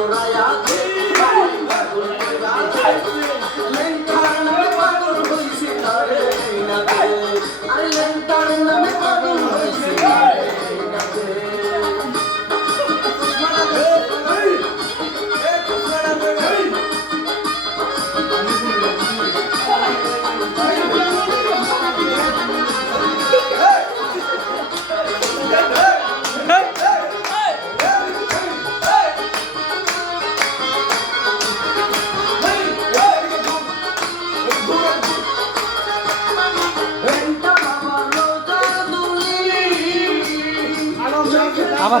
துணையாக আবার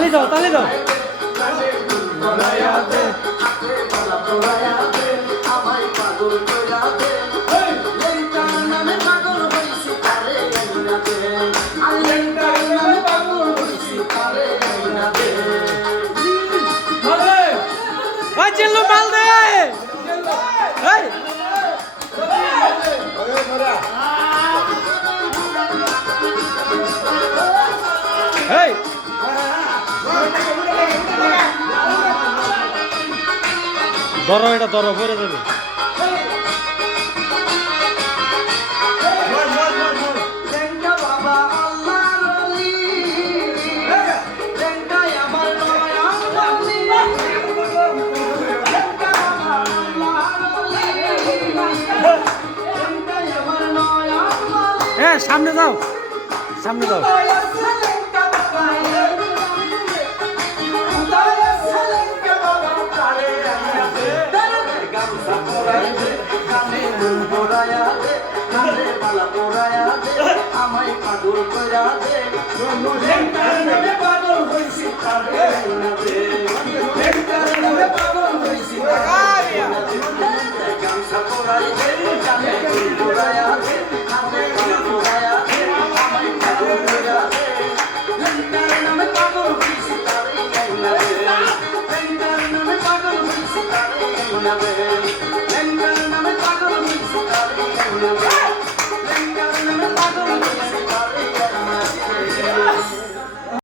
তালি দাও তালি দাও। এই। ধরো এটা ধরো পরে দেবে বাবা আল্লাহ রলি রেঙ্গাই যাও সামনে যাও আমায় পাগল কইরা দে। পাগল হইছি, তারে দে। পাগল হইছি গামছা পরাই দে কানে ফুল পরায়া দে হাতে বালা পরায়া দে আমায় পাগল কইরা দে। লেন্টার নামে পাগল হইছি, তারে গাইনা দে। লেন্টার নামে পাগল হইছি, তারে গাইনা দে। লেন্টার নামে পাগল হইছি, তারে গাইনা দে। I'm gonna go to the